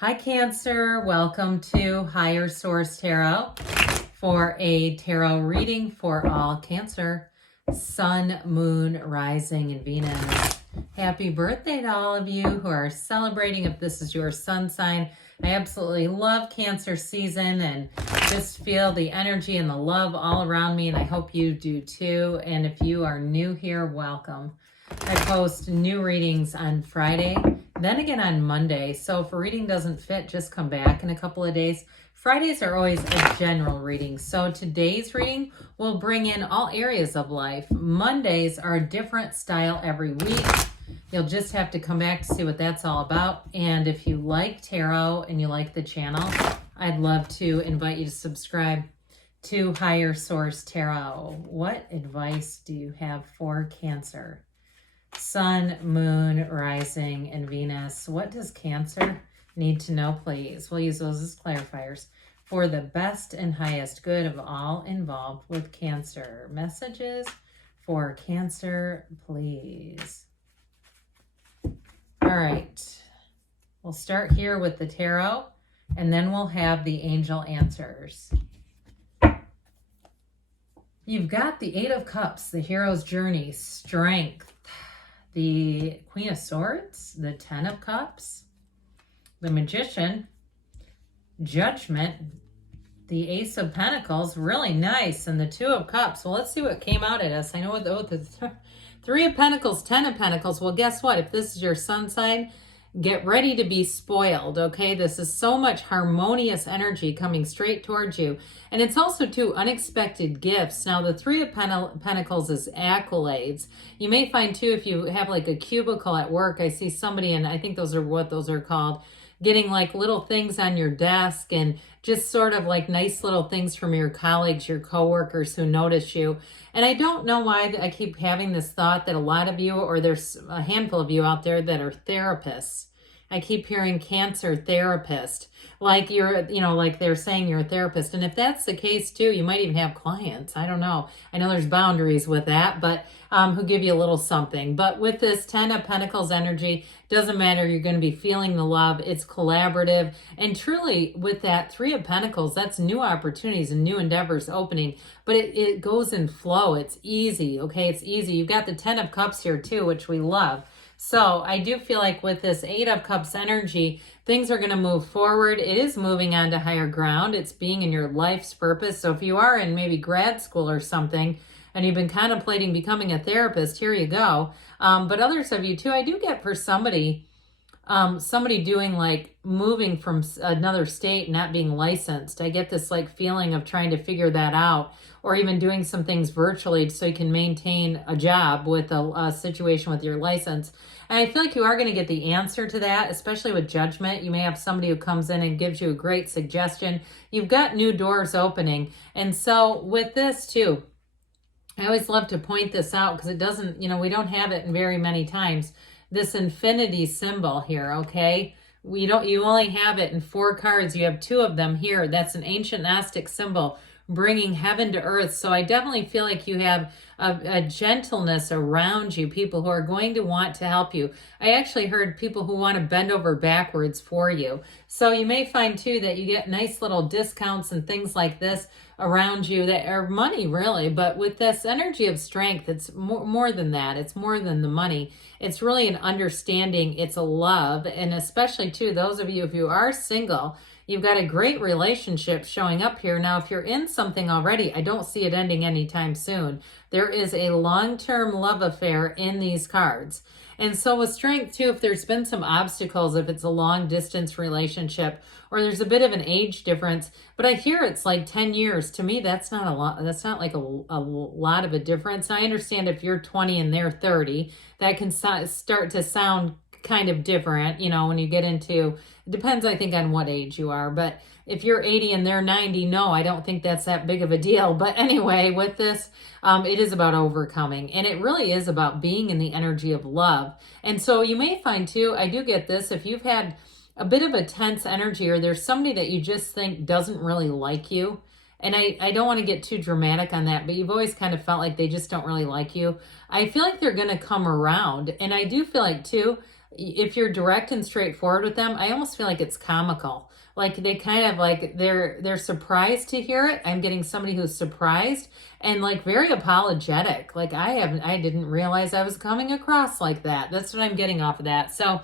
Hi Cancer, welcome to Higher Source Tarot for a tarot reading for all Cancer, Sun, Moon, Rising, and Venus. Happy birthday to all of you who are celebrating if this is your sun sign. I absolutely love Cancer season and just feel the energy and the love all around me, and I hope you do too. And if you are new here, welcome. I post new readings on Friday, then again on Monday. So if a reading doesn't fit, just come back in a couple of days. Fridays are always a general reading. So today's reading will bring in all areas of life. Mondays are a different style every week. You'll just have to come back to see what that's all about. And if you like tarot and you like the channel, I'd love to invite you to subscribe to Higher Source Tarot. What advice do you have for Cancer? Sun, Moon, Rising, and Venus. What does Cancer need to know, please? We'll use those as clarifiers for the best and highest good of all involved with Cancer. Messages for Cancer, please. All right. We'll start here with the tarot, and then we'll have the angel answers. You've got the Eight of Cups, the hero's journey, strength, the Queen of Swords, the Ten of Cups, the Magician, Judgment, the Ace of Pentacles, really nice, and the Two of Cups. Well, let's see what came out at us. I know what the Three of Pentacles, Ten of Pentacles. Well, guess what? If this is your sun sign, get ready to be spoiled, okay? This is so much harmonious energy coming straight towards you. And it's also, too, unexpected gifts. Now, the Three of Pentacles is accolades. You may find, too, if you have like a cubicle at work, I see somebody, and I think those are what those are called, getting like little things on your desk and just sort of like nice little things from your colleagues, your coworkers who notice you. And I don't know why I keep having this thought that a lot of you, or there's a handful of you out there that are therapists. I keep hearing Cancer therapist, like you're, like they're saying you're a therapist. And if that's the case too, you might even have clients. I don't know. I know there's boundaries with that, but who give you a little something. But with this Ten of Pentacles energy, doesn't matter. You're going to be feeling the love. It's collaborative. And truly with that Three of Pentacles, that's new opportunities and new endeavors opening. But it goes in flow. It's easy. Okay. It's easy. You've got the Ten of Cups here too, which we love. So I do feel like with this Eight of Cups energy, things are going to move forward. It is moving on to higher ground. It's being in your life's purpose. So if you are in maybe grad school or something and you've been contemplating becoming a therapist, here you go. But others of you too, I do get for somebody doing like moving from another state, not being licensed. I get this like feeling of trying to figure that out, or even doing some things virtually so you can maintain a job with a situation with your license. And I feel like you are going to get the answer to that, especially with Judgment. You may have somebody who comes in and gives you a great suggestion. You've got new doors opening. And so with this too, I always love to point this out because it doesn't, we don't have it in very many times. This infinity symbol here, okay? You only have it in 4 cards. You have 2 of them here. That's an ancient Gnostic symbol, bringing heaven to earth. So I definitely feel like you have a gentleness around you, people who are going to want to help you. I actually heard people who want to bend over backwards for you. So you may find too that you get nice little discounts and things like this around you that are money really, but with this energy of strength, it's more than that. It's more than the money. It's really an understanding. It's a love. And especially too, those of you who are single, you've got a great relationship showing up here. Now, if you're in something already, I don't see it ending anytime soon. There is a long-term love affair in these cards. And so with strength too, if there's been some obstacles, if it's a long distance relationship, or there's a bit of an age difference, but I hear it's like 10 years. To me, that's not a lot. That's not like a lot of a difference. And I understand if you're 20 and they're 30, that can start to sound kind of different, when you get into, it depends, I think, on what age you are. But if you're 80 and they're 90, no, I don't think that's that big of a deal. But anyway, with this, it is about overcoming. And it really is about being in the energy of love. And so you may find too, I do get this, if you've had a bit of a tense energy, or there's somebody that you just think doesn't really like you, and I don't want to get too dramatic on that, but you've always kind of felt like they just don't really like you. I feel like they're going to come around. And I do feel like too, if you're direct and straightforward with them, I almost feel like it's comical. Like they kind of like they're surprised to hear it. I'm getting somebody who's surprised and like very apologetic. Like I didn't realize I was coming across like that. That's what I'm getting off of that. So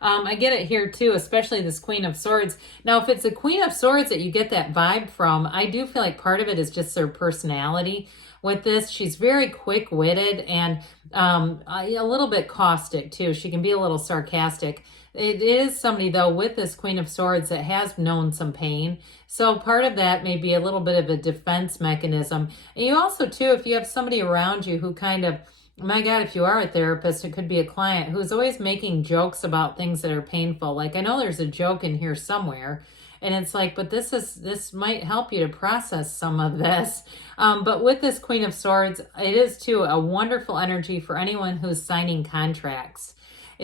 I get it here too, especially this Queen of Swords. Now, if it's a Queen of Swords that you get that vibe from, I do feel like part of it is just their personality. With this, she's very quick-witted and a little bit caustic too. She can be a little sarcastic. It is somebody, though, with this Queen of Swords that has known some pain. So part of that may be a little bit of a defense mechanism. And you also, too, if you have somebody around you who kind of, my God, if you are a therapist, it could be a client who's always making jokes about things that are painful. Like, I know there's a joke in here somewhere. And it's like, but this might help you to process some of this. But with this Queen of Swords, it is, too, a wonderful energy for anyone who's signing contracts.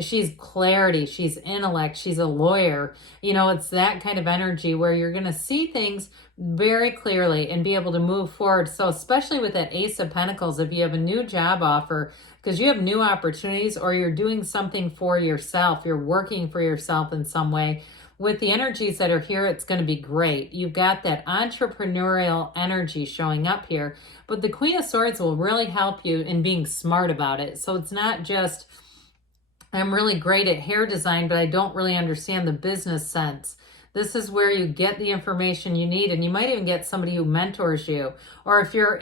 She's clarity, she's intellect, she's a lawyer. You know, it's that kind of energy where you're going to see things very clearly and be able to move forward. So especially with that Ace of Pentacles, if you have a new job offer, because you have new opportunities or you're doing something for yourself, you're working for yourself in some way, with the energies that are here, it's going to be great. You've got that entrepreneurial energy showing up here, but the Queen of Swords will really help you in being smart about it. So it's not just, I'm really great at hair design, but I don't really understand the business sense. This is where you get the information you need, and you might even get somebody who mentors you. Or if you're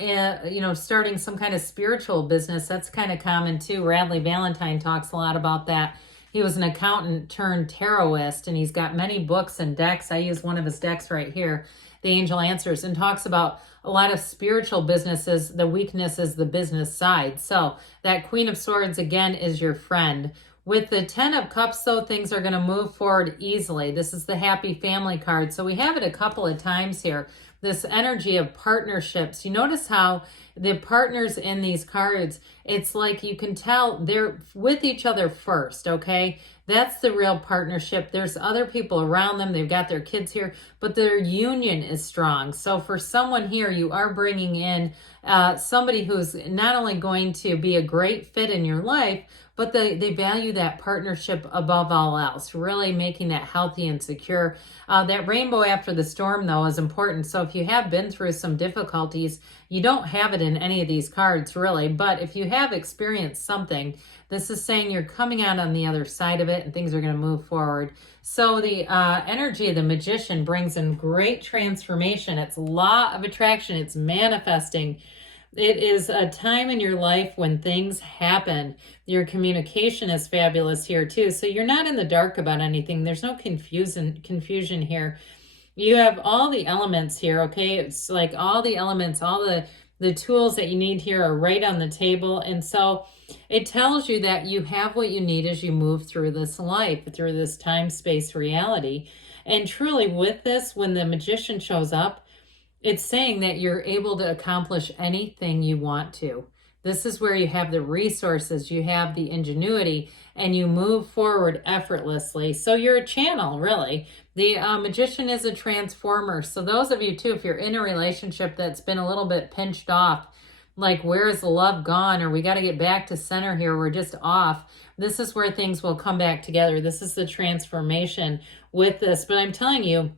starting some kind of spiritual business, that's kind of common too. Radley Valentine talks a lot about that. He was an accountant turned tarotist, and he's got many books and decks. I use one of his decks right here, The Angel Answers, and talks about a lot of spiritual businesses. The weakness is the business side. So that Queen of Swords, again, is your friend. With the 10 of Cups, though, things are going to move forward easily. This is the Happy Family card. So we have it a couple of times here. This energy of partnerships. You notice how the partners in these cards, it's like you can tell they're with each other first, okay? That's the real partnership. There's other people around them. They've got their kids here, but their union is strong. So for someone here, you are bringing in somebody who's not only going to be a great fit in your life, but they value that partnership above all else, really making that healthy and secure. That rainbow after the storm, though, is important. So if you have been through some difficulties, you don't have it in any of these cards, really. But if you have experienced something, this is saying you're coming out on the other side of it and things are going to move forward. So the energy of the Magician brings in great transformation. It's law of attraction. It's manifesting. It is a time in your life when things happen. Your communication is fabulous here too. So you're not in the dark about anything. There's no confusion here. You have all the elements here, okay? It's like all the elements, all the tools that you need here are right on the table. And so it tells you that you have what you need as you move through this life, through this time-space reality. And truly with this, when the Magician shows up, it's saying that you're able to accomplish anything you want to. This is where you have the resources, you have the ingenuity, and you move forward effortlessly. So you're a channel, really. The Magician is a transformer. So those of you, too, if you're in a relationship that's been a little bit pinched off, like where is the love gone, or we got to get back to center here, we're just off, this is where things will come back together. This is the transformation with this. But I'm telling you,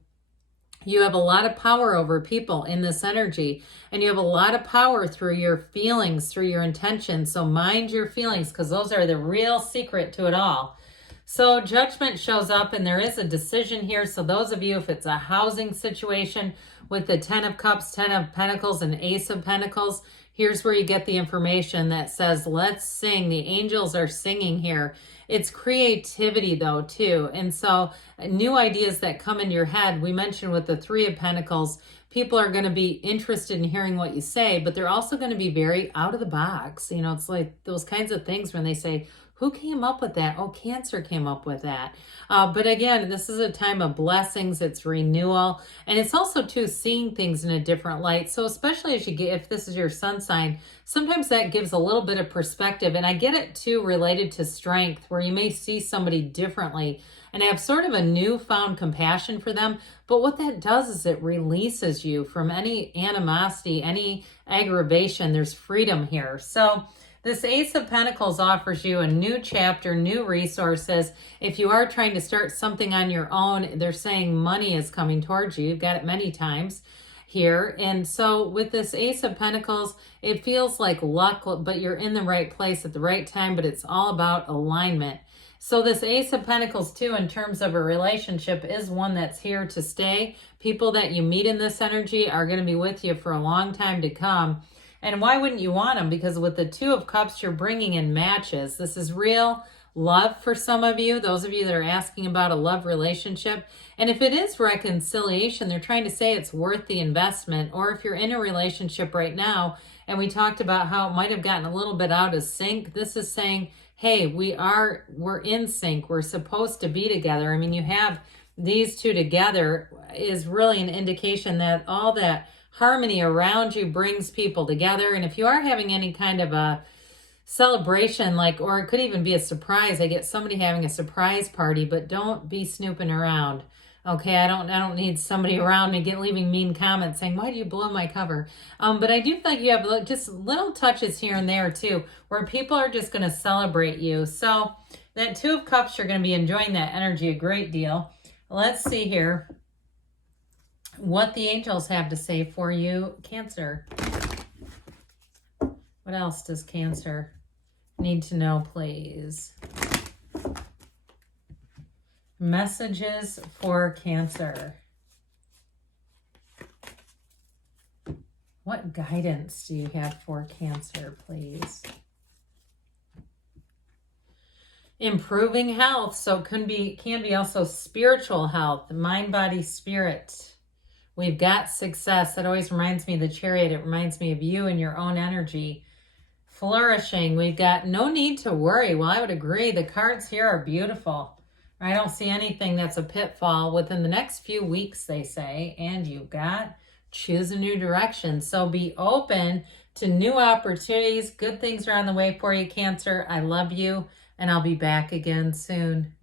you have a lot of power over people in this energy, and you have a lot of power through your feelings, through your intentions. So mind your feelings, because those are the real secret to it all. So Judgment shows up, and there is a decision here. So those of you, if it's a housing situation with the 10 of Cups, 10 of Pentacles, and Ace of Pentacles, here's where you get the information that says, let's sing. The angels are singing here. It's creativity, though, too. And so new ideas that come into your head, we mentioned with the 3 of Pentacles, people are going to be interested in hearing what you say, but they're also going to be very out of the box. You know, it's like those kinds of things when they say, who came up with that? Oh, Cancer came up with that. But again, this is a time of blessings. It's renewal. And it's also, too, seeing things in a different light. So especially as you get, if this is your sun sign, sometimes that gives a little bit of perspective. And I get it, too, related to strength, where you may see somebody differently and have sort of a newfound compassion for them. But what that does is it releases you from any animosity, any aggravation. There's freedom here. So This Ace of Pentacles offers you a new chapter, new resources. If you are trying to start something on your own, they're saying money is coming towards you. You've got it many times here. And so with this Ace of Pentacles, it feels like luck, but you're in the right place at the right time, but it's all about alignment. So this Ace of Pentacles too, in terms of a relationship, is one that's here to stay. People that you meet in this energy are going to be with you for a long time to come. And why wouldn't you want them? Because with the Two of Cups, you're bringing in matches. This is real love for some of you, those of you that are asking about a love relationship. And if it is reconciliation, they're trying to say it's worth the investment. Or if you're in a relationship right now, and we talked about how it might have gotten a little bit out of sync, this is saying, hey, we're in sync. We're supposed to be together. I mean, you have these two together is really an indication that all that harmony around you brings people together. And if you are having any kind of a celebration, like, or it could even be a surprise, I get somebody having a surprise party, but don't be snooping around. Okay, I don't need somebody around me leaving mean comments saying, why do you blow my cover? But I do think you have just little touches here and there too, where people are just going to celebrate you. So that Two of Cups, you're going to be enjoying that energy a great deal. Let's see here what the angels have to say for you, Cancer. What else does Cancer need to know, please? Messages for Cancer. What guidance do you have for Cancer, please? Improving health. So it can be also spiritual health, mind, body, spirit. We've got success. That always reminds me of the Chariot. It reminds me of you and your own energy. Flourishing. We've got no need to worry. Well, I would agree. The cards here are beautiful. I don't see anything that's a pitfall within the next few weeks, they say. And you've got choose a new direction. So be open to new opportunities. Good things are on the way for you, Cancer. I love you, and I'll be back again soon.